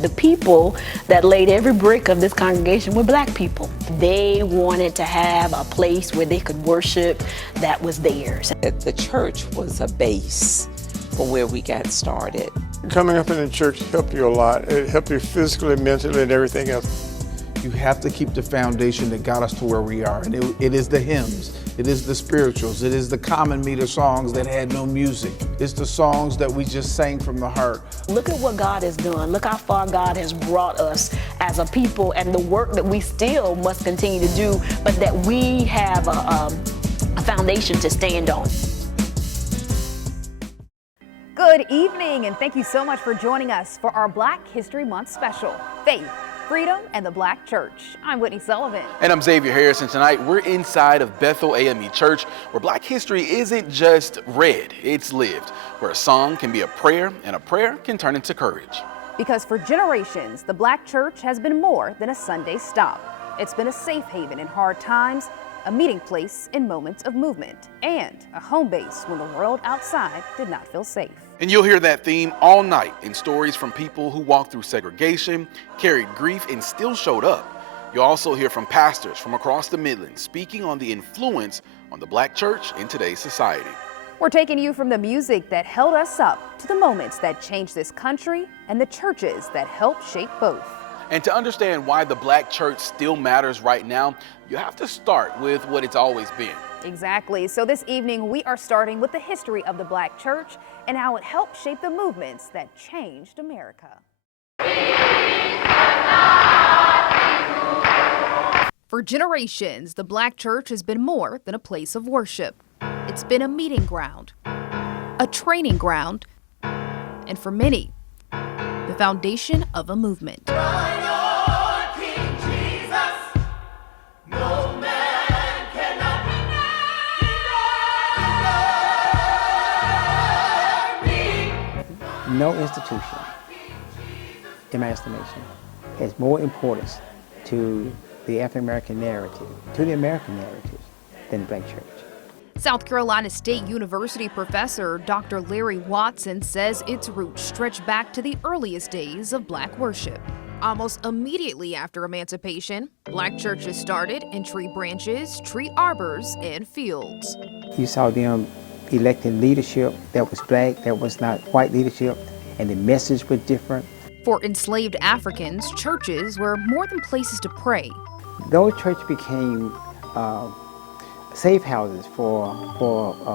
The people that laid every brick of this congregation were black people. They wanted to have a place where they could worship that was theirs. The church was a base for where we got started. Coming up in the church helped you a lot. It helped you physically, mentally, and everything else. You have to keep the foundation that got us to where we are. And it is the hymns, it is the spirituals, it is the common meter songs that had no music. It's the songs that we just sang from the heart. Look at what God has done. Look how far God has brought us as a people and the work that we still must continue to do, but that we have a foundation to stand on. Good evening, and thank you so much for joining us for our Black History Month special, Faith, Freedom, and the Black Church. I'm Whitney Sullivan. And I'm Xavier Harris, and tonight we're inside of Bethel AME Church, where Black history isn't just read, it's lived, where a song can be a prayer and a prayer can turn into courage. Because for generations, the Black Church has been more than a Sunday stop. It's been a safe haven in hard times, a meeting place in moments of movement, and a home base when the world outside did not feel safe. And you'll hear that theme all night in stories from people who walked through segregation, carried grief, and still showed up. You'll also hear from pastors from across the Midlands speaking on the influence on the Black church in today's society. We're taking you from the music that held us up to the moments that changed this country and the churches that helped shape both. And to understand why the Black church still matters right now, you have to start with what it's always been. Exactly. So this evening, we are starting with the history of the Black church and how it helped shape the movements that changed America. For generations, the Black church has been more than a place of worship. It's been a meeting ground, a training ground, and for many, the foundation of a movement. No institution, in my estimation, has more importance to the African American narrative, to the American narrative, than the Black church. South Carolina State University professor Dr. Larry Watson says its roots stretch back to the earliest days of Black worship. Almost immediately after emancipation, Black churches started in tree branches, tree arbors, and fields. You saw them electing leadership that was Black, that was not white leadership, and the message was different. For enslaved Africans, churches were more than places to pray. Those churches became safe houses for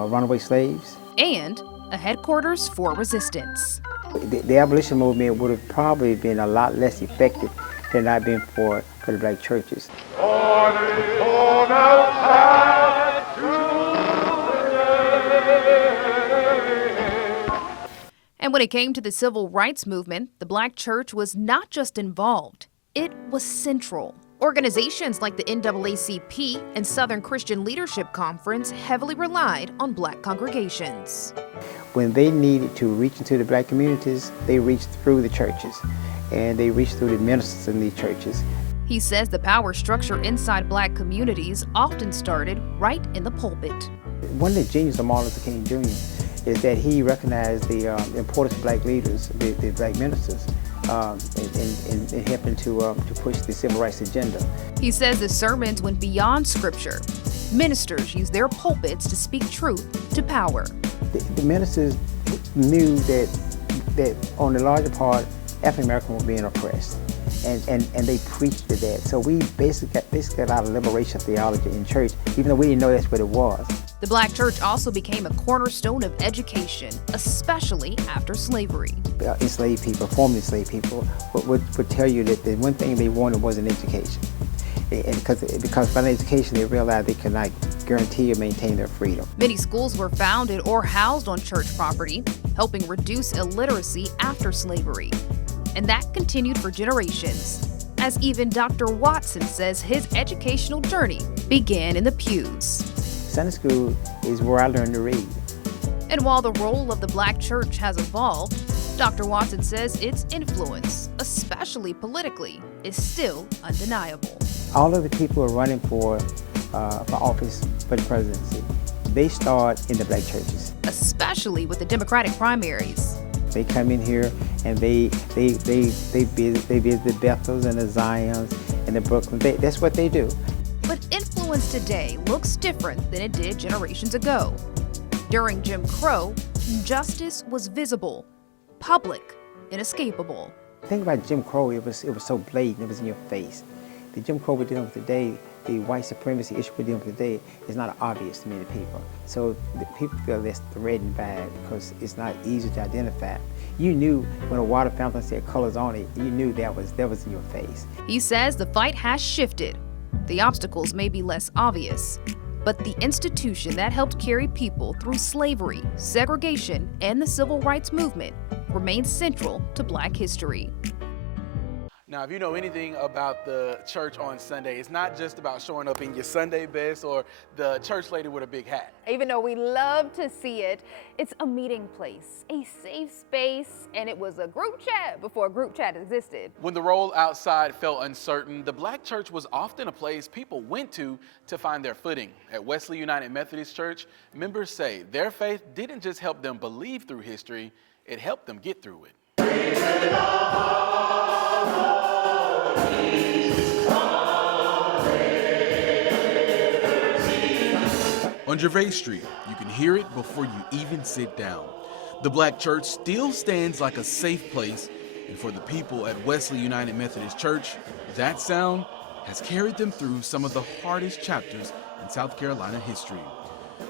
runaway slaves. And a headquarters for resistance. The abolition movement would have probably been a lot less effective had it not been for the Black churches. And when it came to the civil rights movement, the Black church was not just involved, it was central. Organizations like the NAACP and Southern Christian Leadership Conference heavily relied on Black congregations. When they needed to reach into the Black communities, they reached through the churches, and they reached through the ministers in these churches. He says the power structure inside Black communities often started right in the pulpit. One of the geniuses of Martin Luther King Jr. is that he recognized the importance of Black leaders, the Black ministers, in helping to push the civil rights agenda. He says the sermons went beyond scripture. Ministers used their pulpits to speak truth to power. The ministers knew that on the larger part, African Americans were being oppressed, and they preached to that. So we basically got a lot of liberation theology in church, even though we didn't know that's what it was. The Black church also became a cornerstone of education, especially after slavery. Enslaved people, formerly enslaved people, would tell you that the one thing they wanted was an education. And because by education, they realized they could not guarantee or maintain their freedom. Many schools were founded or housed on church property, helping reduce illiteracy after slavery. And that continued for generations, as even Dr. Watson says his educational journey began in the pews. Sunday school is where I learned to read. And while the role of the Black church has evolved, Dr. Watson says its influence, especially politically, is still undeniable. All of the people who are running for office for the presidency, they start in the Black churches. Especially with the Democratic primaries. They come in here and they visit the Bethels and the Zions and the Brooklyn. That's what they do. But influence today looks different than it did generations ago. During Jim Crow, injustice was visible, public, inescapable. The thing about Jim Crow, it was so blatant, it was in your face. The Jim Crow we're dealing with today, the white supremacy issue we're dealing with today, is not obvious to many people. So the people feel less threatened by it because it's not easy to identify. You knew when a water fountain said colors on it, you knew that was in your face. He says the fight has shifted. The obstacles may be less obvious, but the institution that helped carry people through slavery, segregation, and the civil rights movement remains central to Black history. Now, if you know anything about the church on Sunday, it's not just about showing up in your Sunday best or the church lady with a big hat. Even though we love to see it, it's a meeting place, a safe space, and it was a group chat before group chat existed. When the role outside felt uncertain, the Black church was often a place people went to find their footing. At Wesley United Methodist Church, members say their faith didn't just help them believe through history, it helped them get through it. On Gervais Street, you can hear it before you even sit down. The Black church still stands like a safe place, and for the people at Wesley United Methodist Church, that sound has carried them through some of the hardest chapters in South Carolina history.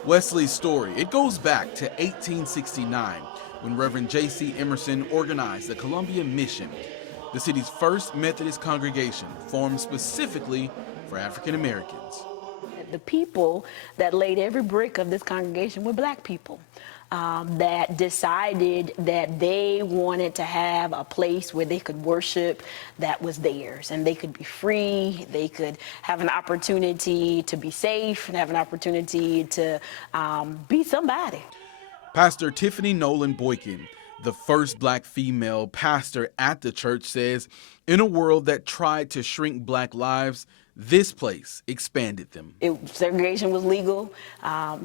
Wesley's story, it goes back to 1869, when Reverend J.C. Emerson organized the Columbia Mission, the city's first Methodist congregation formed specifically for African Americans. The people that laid every brick of this congregation were Black people that decided that they wanted to have a place where they could worship that was theirs, and they could be free, they could have an opportunity to be safe and have an opportunity to be somebody. Pastor Tiffany Nolan Boykin, the first Black female pastor at the church, says, in a world that tried to shrink Black lives, this place expanded them. Segregation was legal.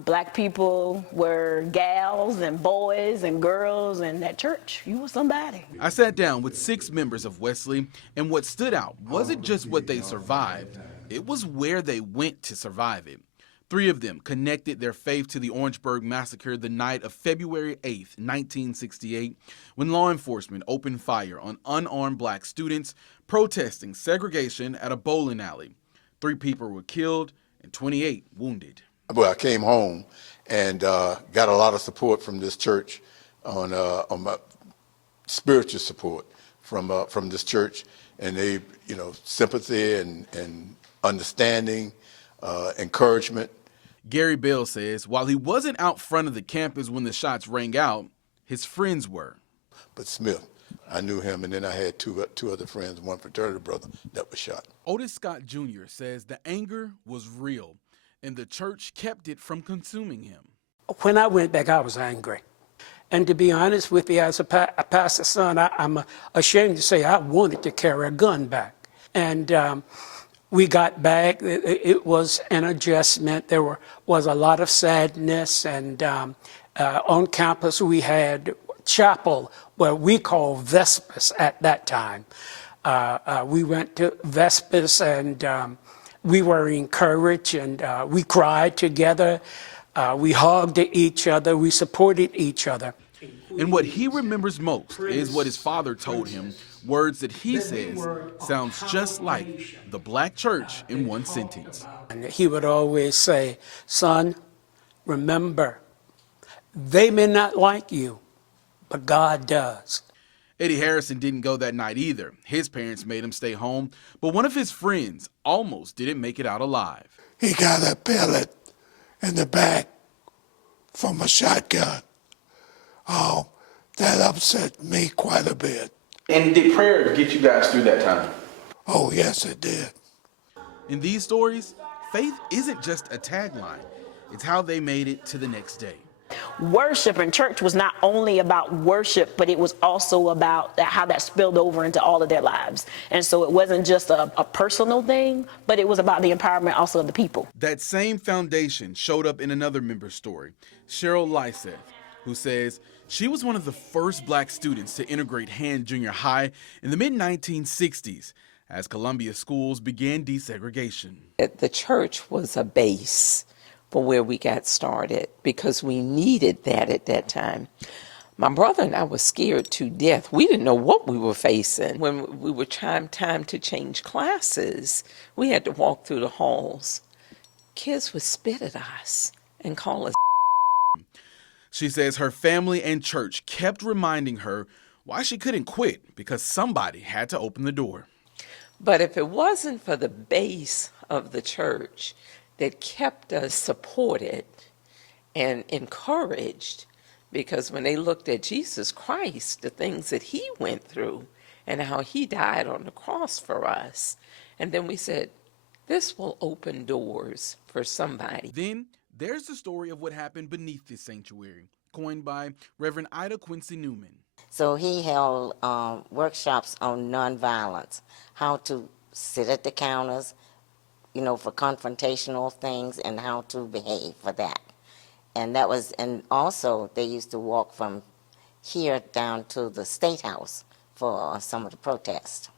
Black people were gals and boys and girls, and at church, you were somebody. I sat down with 6 members of Wesley, and what stood out wasn't just what they survived, it was where they went to survive it. 3 of them connected their faith to the Orangeburg massacre the night of February 8th, 1968, when law enforcement opened fire on unarmed Black students protesting segregation at a bowling alley. 3 people were killed and 28 wounded. Well, I came home and got a lot of support from this church on my spiritual support from this church, and they, sympathy and understanding, encouragement. Gary Bell says while he wasn't out front of the campus when the shots rang out, his friends were. But Smith, I knew him, and then I had two other friends, one fraternity brother that was shot. Otis Scott Jr. says the anger was real, and the church kept it from consuming him. When I went back, I was angry. And to be honest with you, as a pastor's son, I'm ashamed to say I wanted to carry a gun back. And we got back. It was an adjustment. There was a lot of sadness, and on campus we had chapel, where we called Vespers at that time. We went to Vespers, and we were encouraged, and we cried together. We hugged each other. We supported each other. And what he remembers most is what his father told him, words that he says sounds just like the Black church in one sentence. And he would always say, son, remember, they may not like you, but God does. Eddie Harrison didn't go that night either. His parents made him stay home, but one of his friends almost didn't make it out alive. He got a pellet in the back from a shotgun. Oh, that upset me quite a bit. And did prayer get you guys through that time? Oh, yes, it did. In these stories, faith isn't just a tagline. It's how they made it to the next day. Worship in church was not only about worship, but it was also about how that spilled over into all of their lives. And so it wasn't just a personal thing, but it was about the empowerment also of the people. That same foundation showed up in another member's story, Cheryl Lyseth, who says She was one of the first black students to integrate hand junior high in the mid-1960s as Columbia schools began desegregation. The church was a base for where we got started because we needed that at that time. My brother and I were scared to death. We didn't know what we were facing. When we were trying time to change classes, we had to walk through the halls. Kids would spit at us and call us. She says her family and church kept reminding her why she couldn't quit because somebody had to open the door. But if it wasn't for the base of the church that kept us supported and encouraged, because when they looked at Jesus Christ, the things that he went through and how he died on the cross for us, and then we said, this will open doors for somebody. Then there's the story of what happened beneath this sanctuary, coined by Reverend Ida Quincy Newman. So he held workshops on nonviolence, how to sit at the counters, you know, for confrontational things and how to behave for that. And that was, and also they used to walk from here down to the State House for some of the protests.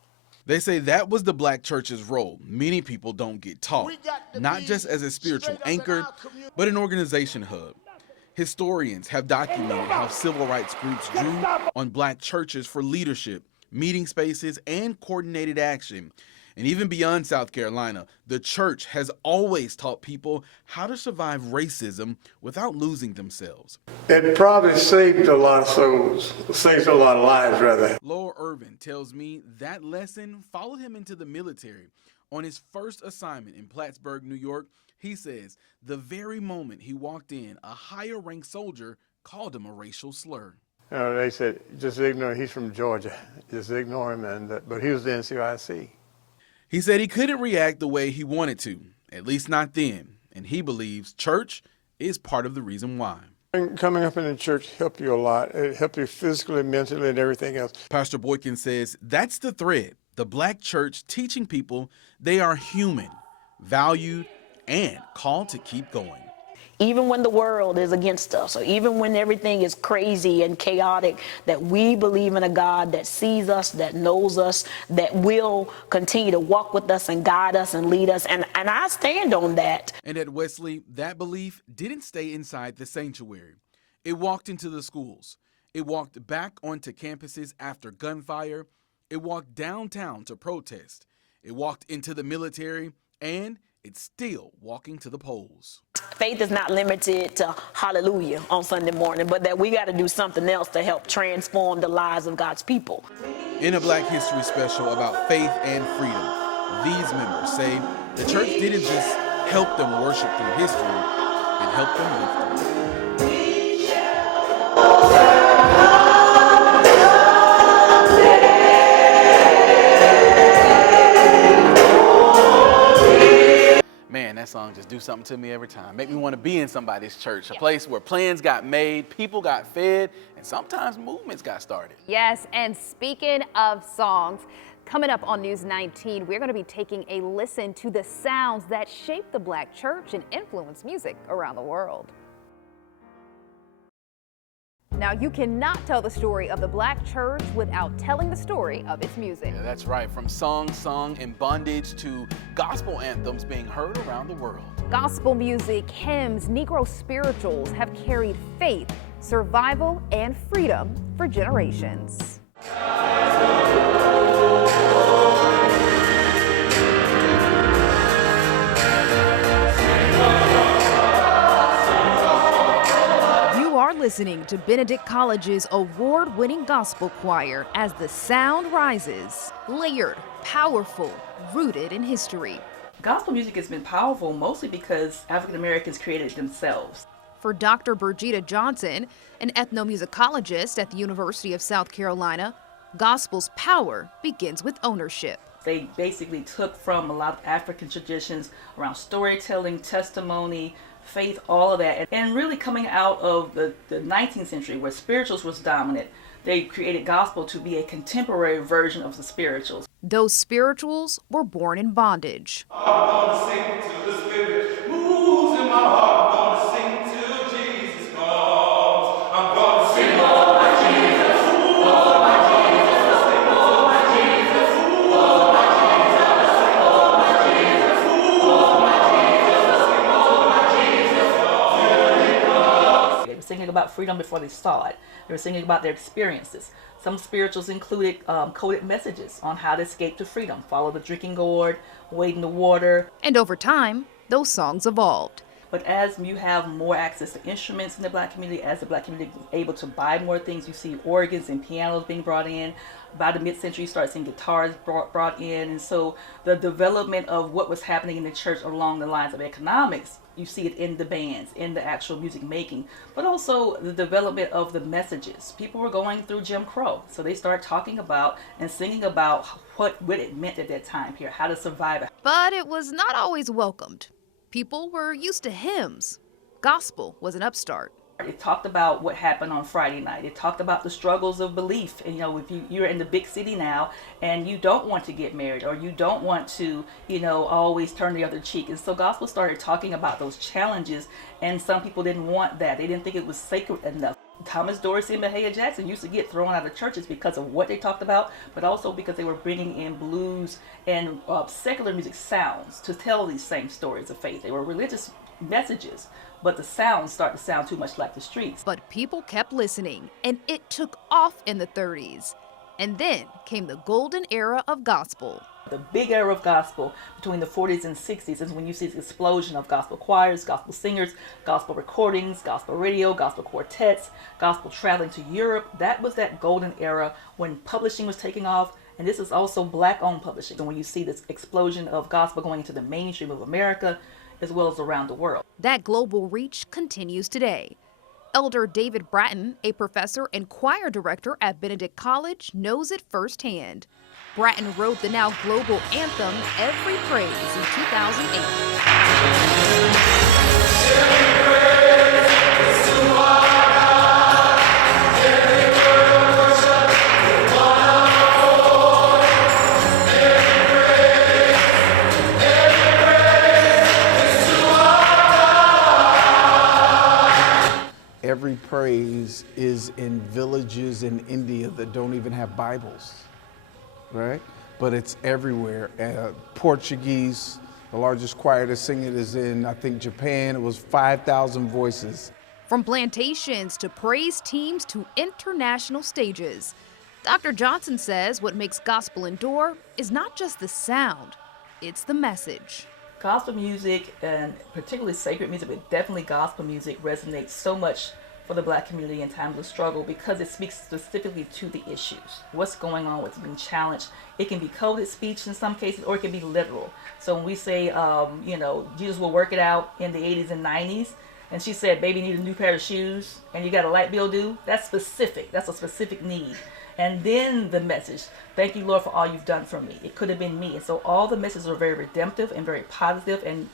They say that was the black church's role. Many people don't get taught, not just as a spiritual anchor, but an organization hub. Historians have documented how civil rights groups drew on black churches for leadership, meeting spaces, and coordinated action. And even beyond South Carolina, the church has always taught people how to survive racism without losing themselves. It probably saved a lot of souls, saved a lot of lives, rather. Lowell Irvin tells me that lesson followed him into the military. On his first assignment in Plattsburgh, New York, he says the very moment he walked in, a higher-ranked soldier called him a racial slur. You know, they said, just ignore, he's from Georgia, just ignore him, but he was the NCIC. He said he couldn't react the way he wanted to, at least not then, and he believes church is part of the reason why. Coming up in the church helped you a lot. It helped you physically, mentally, and everything else. Pastor Boykin says that's the thread, the black church teaching people they are human, valued, and called to keep going. Even when the world is against us, or even when everything is crazy and chaotic, that we believe in a God that sees us, that knows us, that will continue to walk with us and guide us and lead us. And I stand on that. And at Wesley, that belief didn't stay inside the sanctuary. It walked into the schools. It walked back onto campuses after gunfire. It walked downtown to protest. It walked into the military, and it's still walking to the polls. Faith is not limited to hallelujah on Sunday morning, but that we got to do something else to help transform the lives of God's people. In a Black History special about faith and freedom, these members say the church didn't just help them worship through history, it helped them live through it. Man, that song just do something to me every time. Make me want to be in somebody's church, a place where plans got made, people got fed, and sometimes movements got started. Yes, and speaking of songs, coming up on News 19, we're going to be taking a listen to the sounds that shape the black church and influence music around the world. Now, you cannot tell the story of the black church without telling the story of its music. Yeah, that's right. From songs sung in bondage to gospel anthems being heard around the world. Gospel music, hymns, Negro spirituals have carried faith, survival, and freedom for generations. Listening to Benedict College's award-winning gospel choir as the sound rises, layered, powerful, rooted in history. Gospel music has been powerful mostly because African Americans created it themselves. For Dr. Birgitta Johnson, an ethnomusicologist at the University of South Carolina, gospel's power begins with ownership. They basically took from a lot of African traditions around storytelling, testimony, faith, all of that, and really coming out of the 19th century where spirituals was dominant, they created gospel to be a contemporary version of the spirituals. Those spirituals were born in bondage. I'm gonna sing till the Spirit moves in my heart. I'm gonna sing till Jesus comes. I'm gonna sing. about freedom before they saw it. They were singing about their experiences. Some spirituals included coded messages on how to escape to freedom, follow the drinking gourd, wade in the water. And over time, those songs evolved. But as you have more access to instruments in the black community, as the black community is able to buy more things, you see organs and pianos being brought in. By the mid-century, you start seeing guitars brought in. And so the development of what was happening in the church along the lines of economics, you see it in the bands, in the actual music making, but also the development of the messages. People were going through Jim Crow, so they started talking about and singing about what it meant at that time period, how to survive. But it was not always welcomed. People were used to hymns. Gospel was an upstart. It talked about what happened on Friday night. It talked about the struggles of belief. And, if you're in the big city now and you don't want to get married, or you don't want to, always turn the other cheek. And so gospel started talking about those challenges, and some people didn't want that. They didn't think it was sacred enough. Thomas Dorsey and Mahalia Jackson used to get thrown out of churches because of what they talked about, but also because they were bringing in blues and secular music sounds to tell these same stories of faith. They were religious messages, but the sounds started to sound too much like the streets. But people kept listening, and it took off in the 30s. And then came the golden era of gospel. The big era of gospel between the 40s and 60s is when you see the explosion of gospel choirs, gospel singers, gospel recordings, gospel radio, gospel quartets, gospel traveling to Europe. That was that golden era when publishing was taking off. And this is also black-owned publishing. And when you see this explosion of gospel going into the mainstream of America, as well as around the world. That global reach continues today. Elder David Bratton, a professor and choir director at Benedict College, knows it firsthand. Bratton wrote the now global anthem, Every Praise, in 2008. Every praise is in villages in India that don't even have Bibles, right? But it's everywhere. Portuguese, the largest choir to sing it is in, I think, Japan. It was 5,000 voices. From plantations to praise teams to international stages, Dr. Johnson says what makes gospel endure is not just the sound, it's the message. Gospel music, and particularly sacred music, but definitely gospel music, resonates so much for the black community in times of struggle because it speaks specifically to the issues. What's going on, what's being challenged. It can be coded speech in some cases, or it can be literal. So when we say, Jesus will work it out in the 80s and 90s, and she said, baby, need a new pair of shoes, and you got a light bill due, that's specific. That's a specific need. And then the message, thank you, Lord, for all you've done for me. It could have been me. And so all the messages are very redemptive and very positive and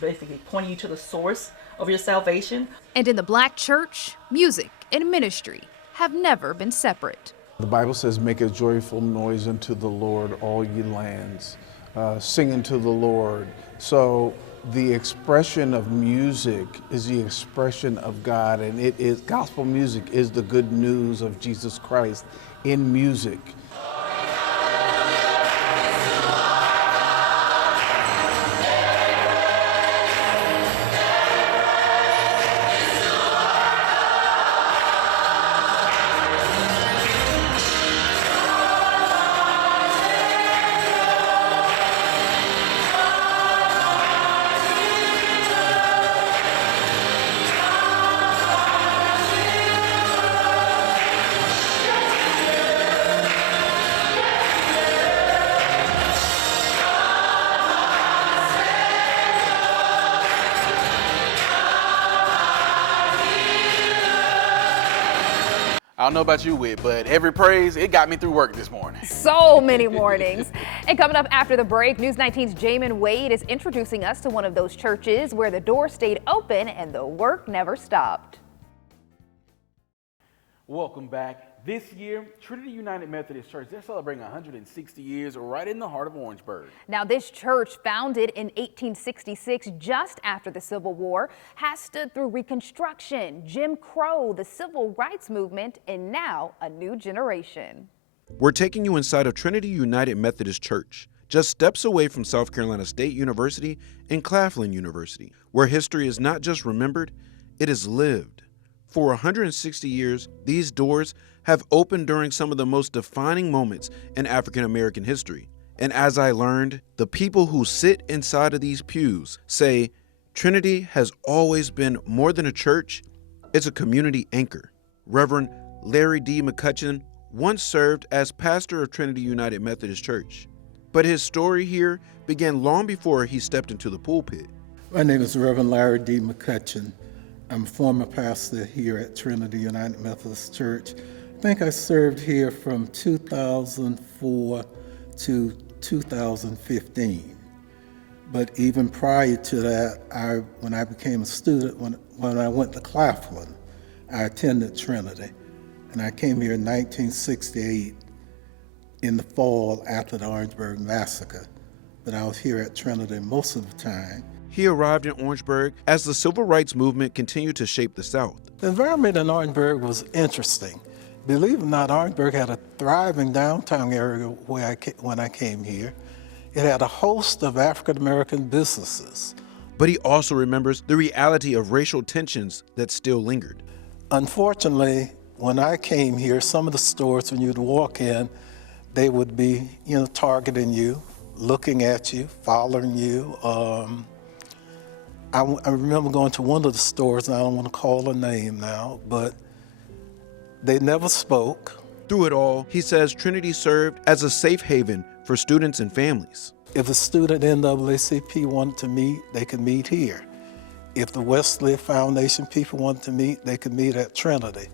basically pointing you to the source of your salvation. And in the black church, music and ministry have never been separate. The Bible says, make a joyful noise unto the Lord, all ye lands. Sing unto the Lord. So the expression of music is the expression of God, and it is gospel music is the good news of Jesus Christ in music. I don't know about you, Whit, but every praise, it got me through work this morning. So many mornings. And coming up after the break, News 19's Jamin Wade is introducing us to one of those churches where the door stayed open and the work never stopped. Welcome back. This year, Trinity United Methodist Church, they're celebrating 160 years right in the heart of Orangeburg. Now, this church, founded in 1866, just after the Civil War, has stood through Reconstruction, Jim Crow, the Civil Rights Movement, and now a new generation. We're taking you inside of Trinity United Methodist Church, just steps away from South Carolina State University and Claflin University, where history is not just remembered, it is lived. For 160 years, these doors have opened during some of the most defining moments in African American history. And as I learned, the people who sit inside of these pews say Trinity has always been more than a church, it's a community anchor. Reverend Larry D. McCutcheon once served as pastor of Trinity United Methodist Church, but his story here began long before he stepped into the pulpit. My name is Reverend Larry D. McCutcheon. I'm a former pastor here at Trinity United Methodist Church. I think I served here from 2004 to 2015. But even prior to that, when I became a student, when I went to Claflin, I attended Trinity. And I came here in 1968 in the fall after the Orangeburg massacre. But I was here at Trinity most of the time. He arrived in Orangeburg as the civil rights movement continued to shape the South. The environment in Orangeburg was interesting. Believe it or not, Orangeburg had a thriving downtown area when I came here. It had a host of African-American businesses. But he also remembers the reality of racial tensions that still lingered. Unfortunately, when I came here, some of the stores, when you'd walk in, they would be, targeting you, looking at you, following you. I remember going to one of the stores, and I don't want to call a name now, but they never spoke. Through it all, he says Trinity served as a safe haven for students and families. If a student at NAACP wanted to meet, they could meet here. If the Wesley Foundation people wanted to meet, they could meet at Trinity.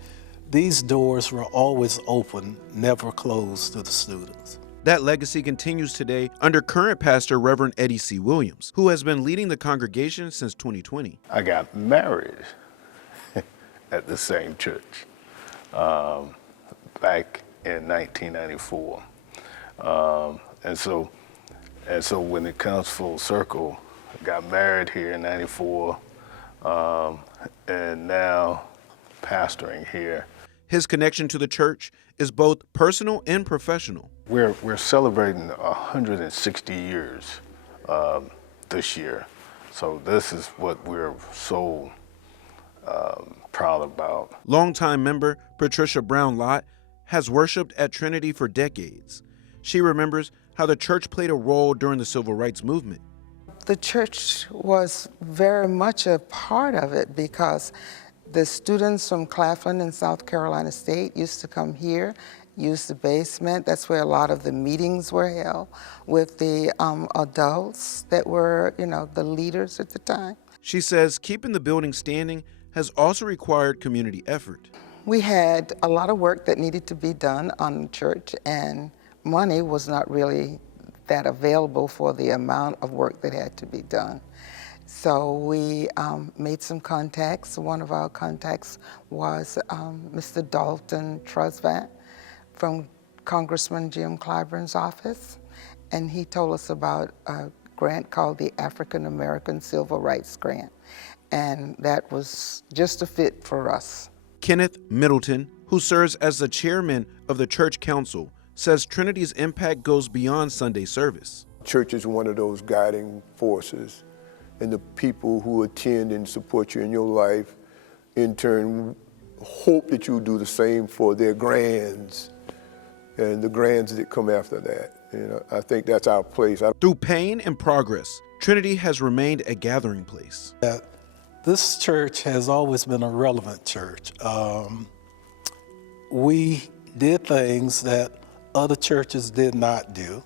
These doors were always open, never closed to the students. That legacy continues today under current pastor Reverend Eddie C. Williams, who has been leading the congregation since 2020. I got married at the same church back in 1994. And so when it comes full circle, I got married here in 94 and now pastoring here. His connection to the church is both personal and professional. We're celebrating 160 years this year. So this is what we're so proud about. Longtime member Patricia Brown Lott has worshiped at Trinity for decades. She remembers how the church played a role during the civil rights movement. The church was very much a part of it because the students from Claflin and South Carolina State used to come here, use the basement. That's where a lot of the meetings were held with the adults that were, the leaders at the time. She says keeping the building standing has also required community effort. We had a lot of work that needed to be done on the church, and money was not really that available for the amount of work that had to be done. So we made some contacts. One of our contacts was Mr. Dalton Trusvat from Congressman Jim Clyburn's office, and he told us about a grant called the African American Civil Rights Grant, and that was just a fit for us. Kenneth Middleton, who serves as the chairman of the church council, says Trinity's impact goes beyond Sunday service. Church is one of those guiding forces, and the people who attend and support you in your life, in turn, hope that you do the same for their grands and the grands that come after that. I think that's our place. Through pain and progress, Trinity has remained a gathering place. This church has always been a relevant church. We did things that other churches did not do.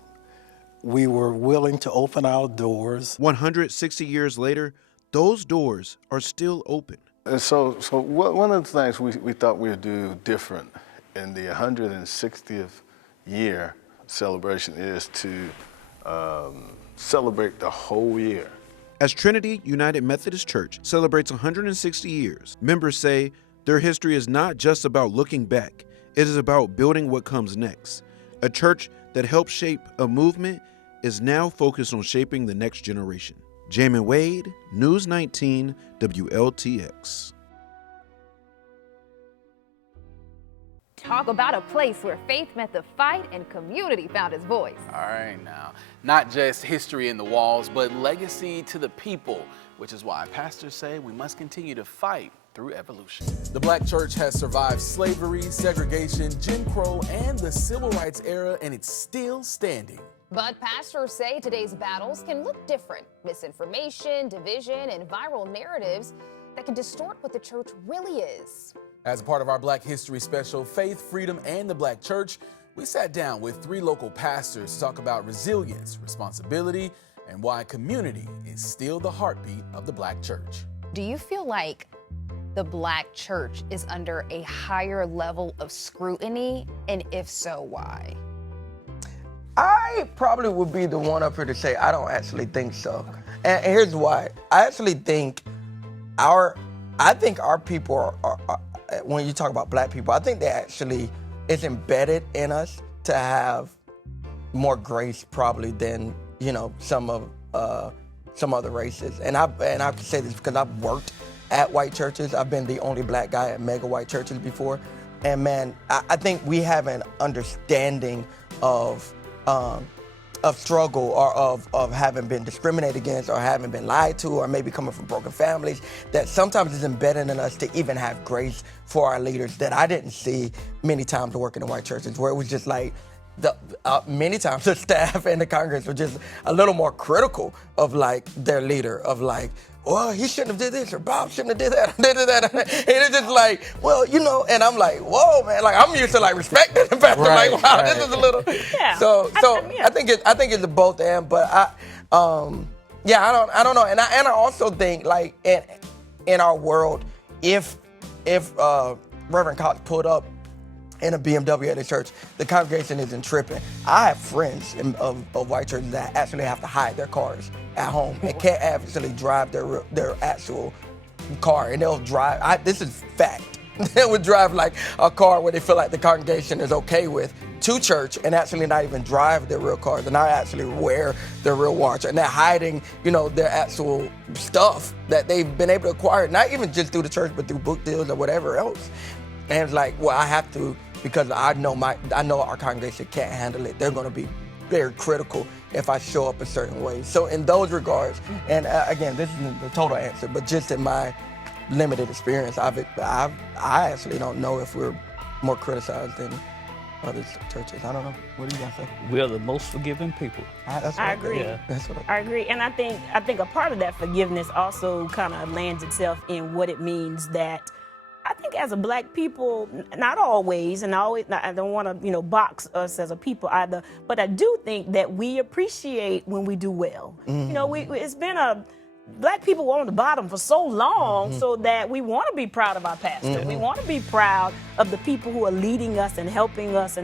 We were willing to open our doors. 160 years later, those doors are still open. And so one of the things we thought we'd do different in the 160th year celebration is to celebrate the whole year. As Trinity United Methodist Church celebrates 160 years, members say their history is not just about looking back, it is about building what comes next. A church that helped shape a movement is now focused on shaping the next generation. Jamin Wade, News 19, WLTX. Talk about a place where faith met the fight and community found its voice. All right now, not just history in the walls, but legacy to the people, which is why pastors say we must continue to fight through evolution. The black church has survived slavery, segregation, Jim Crow, and the civil rights era, and it's still standing. But pastors say today's battles can look different. Misinformation, division, and viral narratives that can distort what the church really is. As a part of our Black History special, Faith, Freedom, and the Black Church, we sat down with 3 local pastors to talk about resilience, responsibility, and why community is still the heartbeat of the black church. Do you feel like the black church is under a higher level of scrutiny? And if so, why? I probably would be the one up here to say I don't actually think so. And here's why. I actually think our people are, when you talk about black people, I think they actually, it's embedded in us to have more grace probably than, you know, some other races. And I have to say this because I've worked at white churches. I've been the only black guy at mega white churches before. And man, I think we have an understanding of struggle or of having been discriminated against or having been lied to or maybe coming from broken families that sometimes is embedded in us to even have grace for our leaders that I didn't see many times working in white churches, where it was just like many times the staff and the congregants were just a little more critical of like their leader, of like, well, he shouldn't have did this, or Bob shouldn't have did that, and it's just like, well, you know, and I'm like, whoa, man, like I'm used to like respecting the pastor, like, wow, this is a little, so I think it's a both and, but I don't know, and I also think like in our world, if Reverend Cox pulled up in a BMW at a church, the congregation isn't tripping. I have friends of white churches that actually have to hide their cars at home and can't actually drive their actual car, and they'll drive, this is fact, they would drive like a car where they feel like the congregation is okay with to church and actually not even drive their real cars and not actually wear their real watch, and they're hiding, you know, their actual stuff that they've been able to acquire, not even just through the church, but through book deals or whatever else. And it's like, well, I have to, because I know our congregation can't handle it. They're going to be very critical if I show up a certain way. So in those regards, and again, this isn't the total answer, but just in my limited experience, I actually don't know if we're more criticized than other churches. I don't know. What do you guys think? We are the most forgiving people. I agree. Yeah. I agree, and I think a part of that forgiveness also kind of lands itself in what it means that I think as a black people, not always, and I don't want to, box us as a people either, but I do think that we appreciate when we do well. Mm-hmm. You know, it's been black people were on the bottom for so long, mm-hmm. so that we want to be proud of our pastor. Mm-hmm. We want to be proud of the people who are leading us and helping us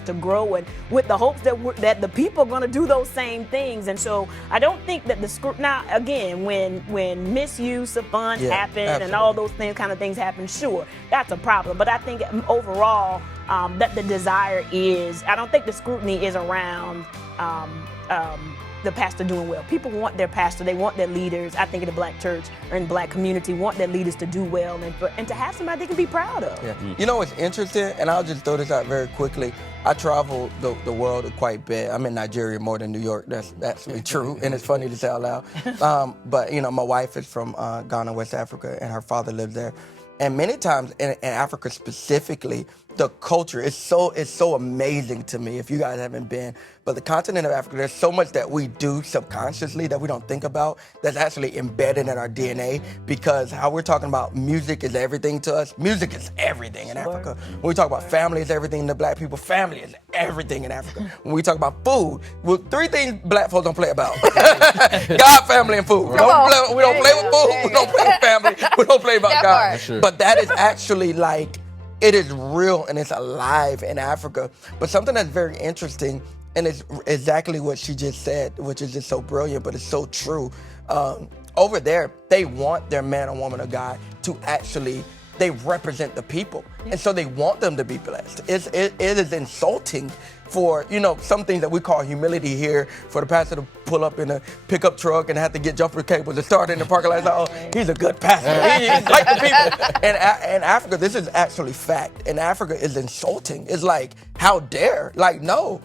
to grow, and with the hopes that the people are going to do those same things. And so I don't think that now again, when misuse of funds happen and all those kind of things happen, sure, that's a problem. But I think overall that the desire is, I don't think the scrutiny is around the pastor doing well. People want their pastor, they want their leaders, I think in the black church or in the black community, want their leaders to do well and to have somebody they can be proud of. Yeah. You know what's interesting, and I'll just throw this out very quickly, I travel the world quite a bit. I'm in Nigeria more than New York, that's actually true, and it's funny to say out loud. But my wife is from Ghana, West Africa, and her father lives there. And many times in Africa specifically, the culture is so amazing to me, if you guys haven't been. But the continent of Africa, there's so much that we do subconsciously that we don't think about that's actually embedded in our DNA, because how we're talking about music is everything to us. Music is everything in Africa. When we talk about family is everything to black people, family is everything in Africa. When we talk about food, well, 3 things black folks don't play about. God, family, and food. We don't play with food, we don't play with family, we don't play about God. Sure. But that is actually like, it is real and it's alive in Africa. But something that's very interesting, and it's exactly what she just said, which is just so brilliant, but it's so true. Over there, they want their man or woman of God to actually, they represent the people. And so they want them to be blessed. It is insulting for, some things that we call humility here, for the pastor to pull up in a pickup truck and have to get jumper cables to start in the parking lot. Like, oh, he's a good pastor. He's like the people. And in Africa, this is actually fact. In Africa, is insulting. It's like, how dare? Like, no,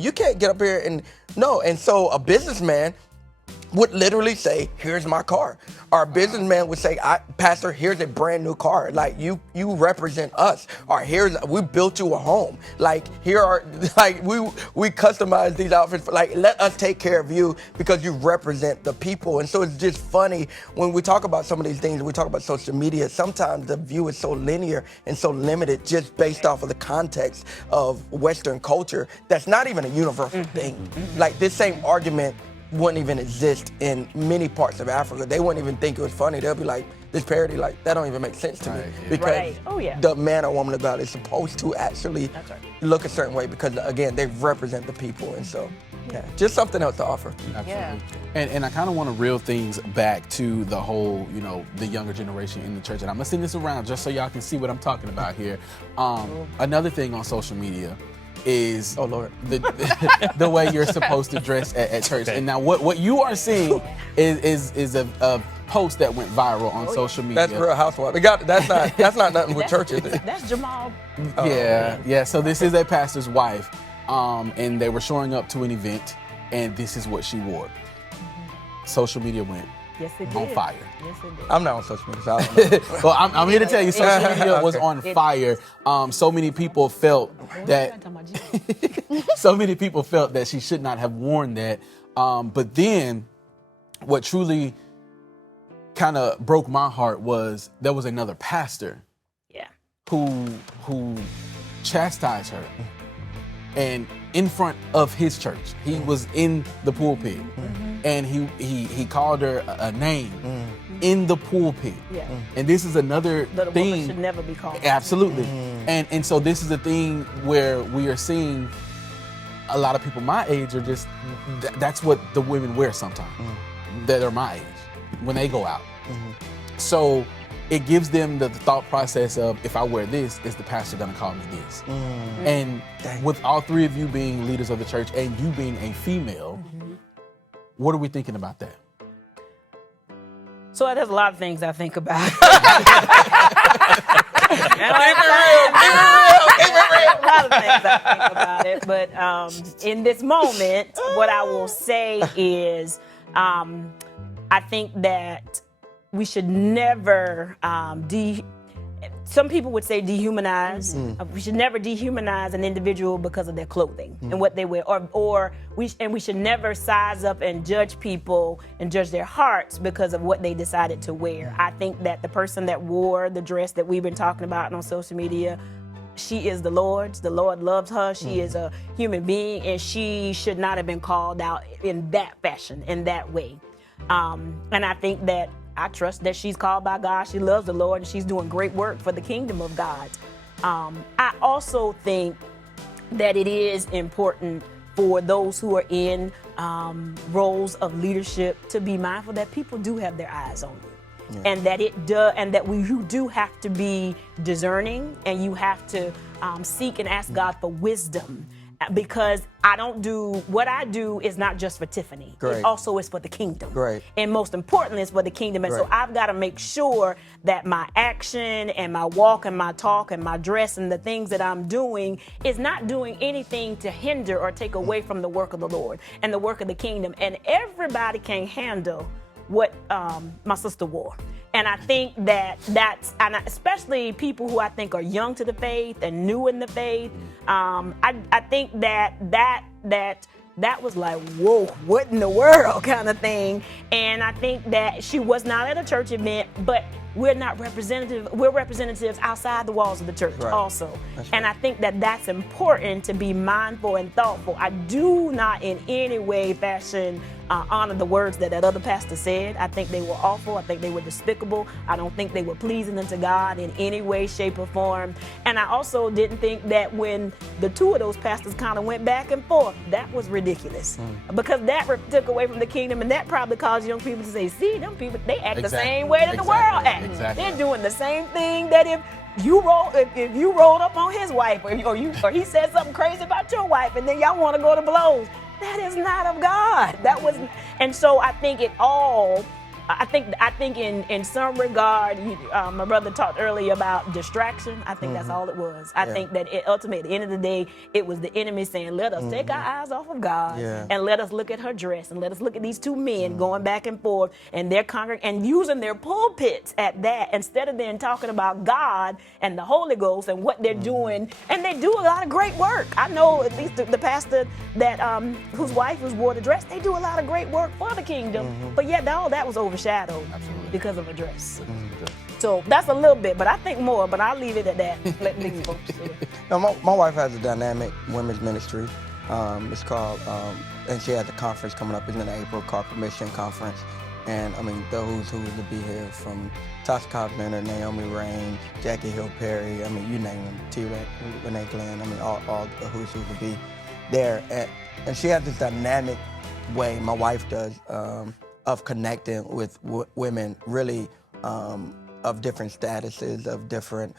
you can't get up here and no. And so a businessman would literally say, here's my car. Our businessman would say, Pastor, here's a brand new car. Like, you represent us. Or we built you a home. Like, we customize these outfits. Like, let us take care of you because you represent the people. And so it's just funny when we talk about some of these things, we talk about social media, sometimes the view is so linear and so limited just based off of the context of Western culture. That's not even a universal thing. Like, this same argument wouldn't even exist in many parts of Africa. They wouldn't even think it was funny. They'll be like, this parody, like, that don't even make sense to me. Because the man or woman of God is supposed to actually look a certain way because, again, they represent the people. And so, just something else to offer. Absolutely. And I kind of want to reel things back to the whole, the younger generation in the church. And I'm going to send this around just so y'all can see what I'm talking about here. Another thing on social media is the way you're supposed to dress at church. And now what you are seeing is a post that went viral on social media. That's Real Housewives. That's not nothing with church, is it? That's Jamal. Yeah. So this is a pastor's wife, and they were showing up to an event, and this is what she wore. Social media went on fire. Yes, it did. I'm not on social media, so I don't know. Well, I'm here to tell you, social media was on fire. So many people felt that. So many people felt that she should not have worn that. But then, what truly kind of broke my heart was there was another pastor, who chastised her, and in front of his church, he was in the pulpit, and he called her a name. In the pulpit. And this is another That a thing. woman should never be called. Absolutely. And so this is a thing where we are seeing a lot of people my age are just, that's what the women wear sometimes that are my age when they go out. So it gives them the thought process of, if I wear this, is the pastor gonna call me this? And with all three of you being leaders of the church and you being a female, what are we thinking about that? So there's a lot of things I think about. A lot of things I think about it. But in this moment, what I will say is I think that we should never some people would say dehumanize. We should never dehumanize an individual because of their clothing and what they wear, or we should never size up and judge people and judge their hearts because of what they decided to wear. I think that the person that wore the dress that we've been talking about on social media, she is the Lord's. The Lord loves her. She is a human being, and she should not have been called out in that fashion, in that way. And I think that I trust that she's called by God. She loves the Lord, and she's doing great work for the kingdom of God. I also think that it is important for those who are in roles of leadership to be mindful that people do have their eyes on you. And that you do have to be discerning, and you have to seek and ask God for wisdom. Because what I do is not just for Tiffany. It also is for the kingdom. And most importantly, it's for the kingdom. And so I've got to make sure that my action and my walk and my talk and my dress and the things that I'm doing is not doing anything to hinder or take away from the work of the Lord and the work of the kingdom. And everybody can handle what my sister wore. And I think especially people who I think are young to the faith and new in the faith, I think that was like, whoa, what in the world kind of thing. And I think that she was not at a church event, but we're not representative. We're representatives outside the walls of the church also. And I think that that's important to be mindful and thoughtful. I do not in any way, fashion, honor the words that other pastor said. I think they were awful. I think they were despicable. I don't think they were pleasing unto God in any way, shape, or form. And I also didn't think that when the two of those pastors kind of went back and forth, that was ridiculous. Because that took away from the kingdom, and that probably caused young people to say, see, them people, they act the same way that the world acts. They're doing the same thing that if you rolled up on his wife, or he said something crazy about your wife, and then y'all want to go to blows. That is not of God. And so I think it all I think in some regard, my brother talked earlier about distraction. I think that's all it was. I think that ultimately, at the end of the day, it was the enemy saying, let us take our eyes off of God and let us look at her dress and let us look at these two men going back and forth and their and using their pulpits at that instead of then talking about God and the Holy Ghost and what they're doing. And they do a lot of great work. I know at least the pastor that whose wife was wore the dress, they do a lot of great work for the kingdom. But yet all that was overshadowed because of a dress. So that's a little bit, but I think more, but I'll leave it at that. Let these folks see it. Now, my wife has a dynamic women's ministry. It's called, and she has a conference coming up in April called Permission Conference. And I mean, the who's who to be here from Tasha Cobbs Leonard, Naomi Rain, Jackie Hill Perry, I mean, you name them, T-Rex, Renee Glenn, I mean, all the who's who to be there. And she has this dynamic way, my wife does, of connecting with women really of different statuses, of different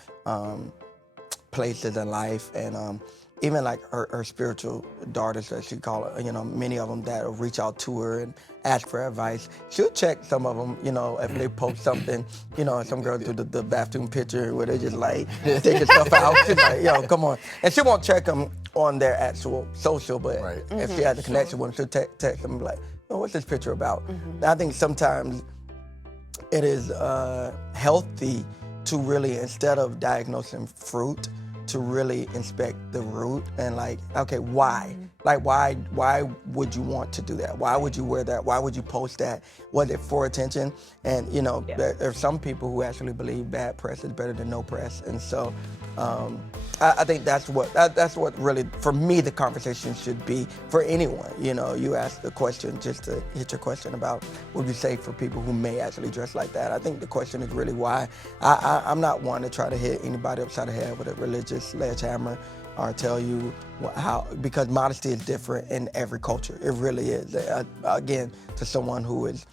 places in life, and even like her spiritual daughters, as she call it, you know, many of them that will reach out to her and ask for advice. She'll check some of them, you know, if they post something, you know, some girls do the bathroom picture where they just like taking stuff out. She's like, yo, come on. And she won't check them on their actual social, but if she has a connection with them, she'll text them like, oh, what's this picture about? I think sometimes it is healthy to really, instead of diagnosing fruit, to really inspect the root and like, okay, why? Like, why would you want to do that? Why would you wear that? Why would you post that? Was it for attention? And you know, there are some people who actually believe bad press is better than no press. And so I think that's what really, for me, the conversation should be for anyone. You know, you ask the question, just to hit your question about what you say for people who may actually dress like that. I think the question is really why. I'm not one to try to hit anybody upside the head with a religious sledgehammer or tell you how, because modesty is different in every culture. It really is. Again, to someone who is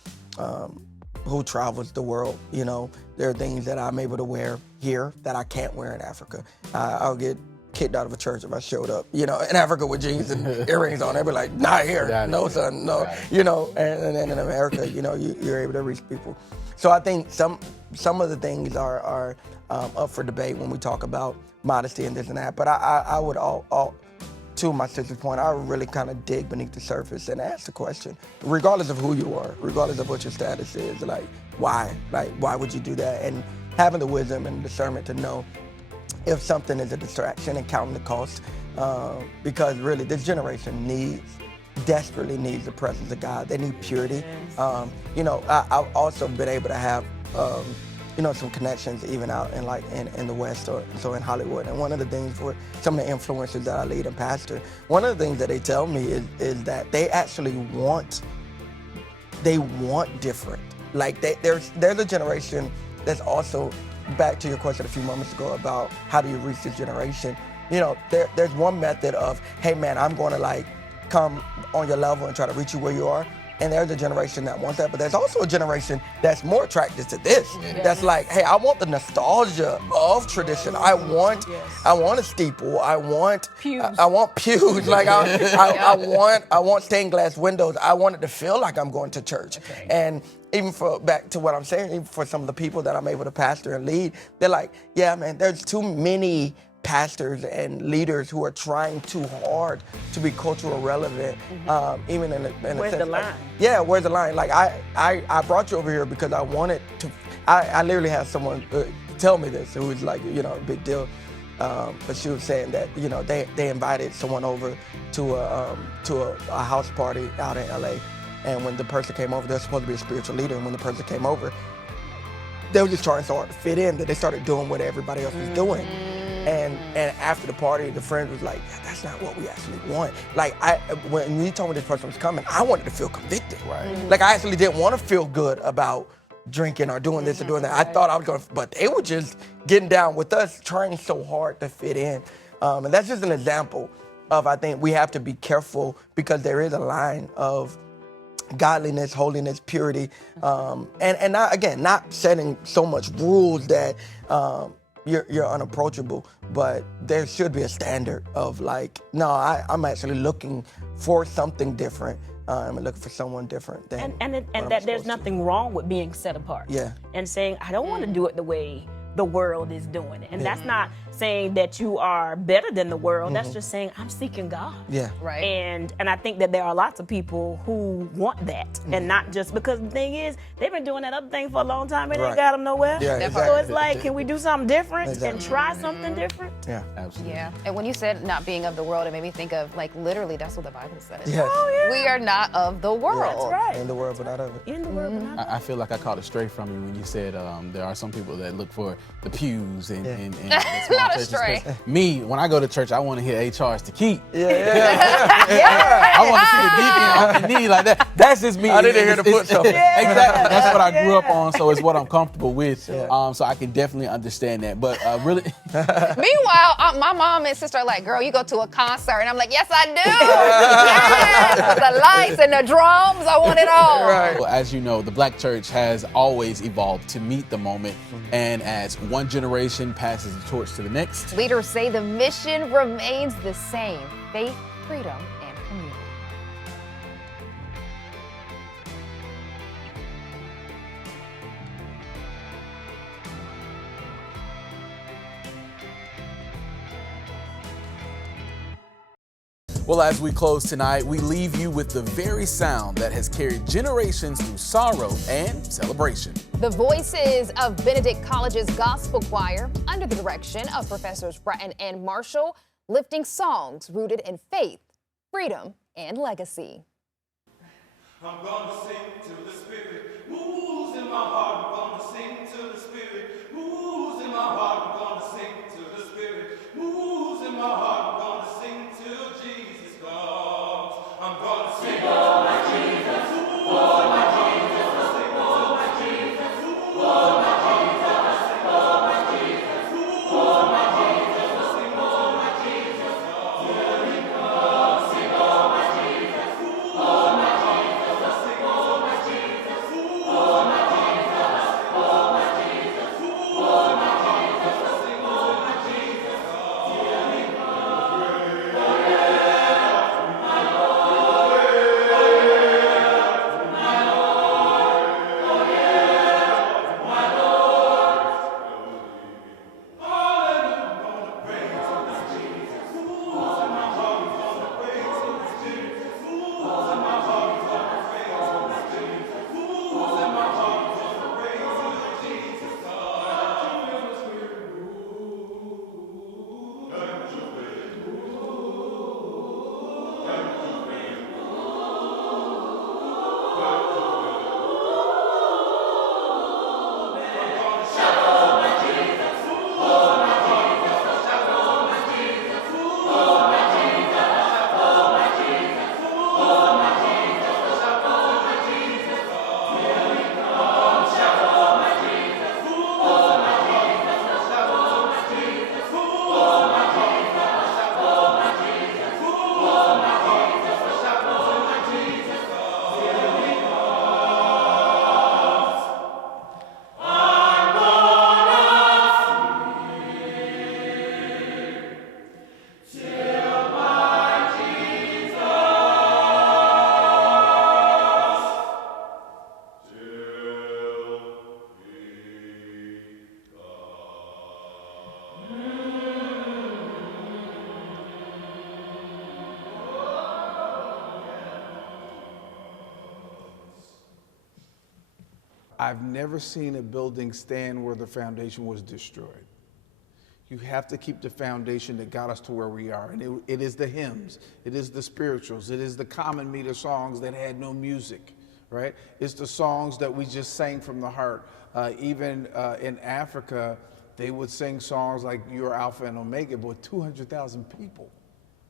who travels the world, you know, there are things that I'm able to wear here that I can't wear in Africa. I'll get kicked out of a church if I showed up, you know, in Africa with jeans and earrings on. They'd be like, not here, no son, no, you know, and in America, you know, you're able to reach people. So I think some of the things are up for debate when we talk about modesty and this and that, but I would to my sister's point, I would really kind of dig beneath the surface and ask the question, regardless of who you are, regardless of what your status is, like, why? Like, why would you do that? And having the wisdom and discernment to know if something is a distraction and counting the cost, because really this generation desperately needs the presence of God. They need purity. You know, I've also been able to have you know, some connections even out in the West or so in Hollywood. And one of the things for some of the influencers that I lead and pastor, one of the things that they tell me is that they actually want different. Like there's a generation that's also, back to your question a few moments ago about how do you reach this generation, you know, there's one method of, hey man, I'm gonna like come on your level and try to reach you where you are. And there's a generation that wants that, but there's also a generation that's more attracted to this. Yes. That's like, hey, I want the nostalgia of tradition. I want a steeple. I want pews. I want pews. Like I want stained glass windows. I want it to feel like I'm going to church. Okay. And even back to what I'm saying, even for some of the people that I'm able to pastor and lead, they're like, yeah, man, there's too many pastors and leaders who are trying too hard to be cultural relevant, even in a where's sense. The line? Yeah, where's the line? Like I brought you over here because I wanted to. I literally had someone tell me this who was like, you know, a big deal. But she was saying that, you know, they invited someone over to a house party out in LA, and when the person came over, they're supposed to be a spiritual leader, and when the person came over, they were just trying so hard to fit in that they started doing what everybody else was doing. And after the party, the friend was like, yeah, that's not what we actually want. Like, when you told me this person was coming, I wanted to feel convicted. Right. Like, I actually didn't want to feel good about drinking or doing this or doing that. I thought I was going to, but they were just getting down with us, trying so hard to fit in. And that's just an example of, I think we have to be careful because there is a line of godliness, holiness, purity, and not setting so much rules that you're unapproachable, but there should be a standard of like, no, I'm actually looking for something different and looking for someone different than and what I'm that there's supposed to. nothing wrong with being set apart. Yeah. And saying, I don't want to do it the way the world is doing it. And that's not saying that you are better than the world. That's just saying, I'm seeking God. Yeah. Right. And I think that there are lots of people who want that, and not just because the thing is, they've been doing that other thing for a long time and it ain't got them nowhere. Yeah, So exactly. it's like, can we do something different and Exactly. try something different? Yeah. Absolutely. Yeah, and when you said not being of the world, it made me think of, like, literally, that's what the Bible says. Yes. Oh, yeah. We are not of the world. That's right. In the world, but out of it. In the world, but not I feel like I caught it straight from you when you said there are some people that look for the pews and the small Not a churches. stray. 'Cause me, when I go to church, I want to hear a charge to keep. Yeah. I want to see the deacon on the knee like that. That's just me. I didn't hear the foot shuffle. Exactly. That's what I grew up on, so it's what I'm comfortable with. So I can definitely understand that. But really, Meanwhile, my mom and sister are like, girl, you go to a concert. And I'm like, yes, I do. Yes. With the lights and the drums, I want it all. Right. well, as you know, the Black church has always evolved to meet the moment. And as one generation passes the torch to the next, Leaders say the mission remains the same: faith, freedom, and community. well, as we close tonight, we leave you with the very sound that has carried generations through sorrow and celebration. The voices of Benedict College's gospel choir, under the direction of Professors Bratton and Marshall, lifting songs rooted in faith, freedom, and legacy. I'm gonna sing to the Spirit, moves in my heart. I'm gonna sing to the Spirit, moves in my heart. I'm gonna sing to the Spirit, moves in my heart. I'm gonna sing till Jesus comes. I'm gonna sing to my Jesus, moves in my Jesus. I'm sing to my Jesus, moves in my Jesus. I'm sing to my Jesus, moves in my Jesus. I'm sing to my Jesus, till He comes. Sing to my Jesus, moves in my I've never seen a building stand where the foundation was destroyed. You have to keep the foundation that got us to where we are. And it is the hymns, it is the spirituals, it is the common meter songs that had no music, right? It's the songs that we just sang from the heart. Even in Africa, they would sing songs like You're Alpha and Omega, but with 200,000 people,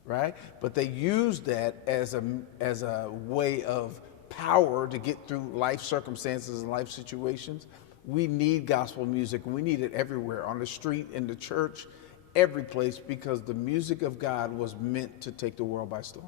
right? But they used that as a way of power to get through life circumstances and life situations. We need gospel music. We need it everywhere, on the street, in the church, every place, because the music of God was meant to take the world by storm.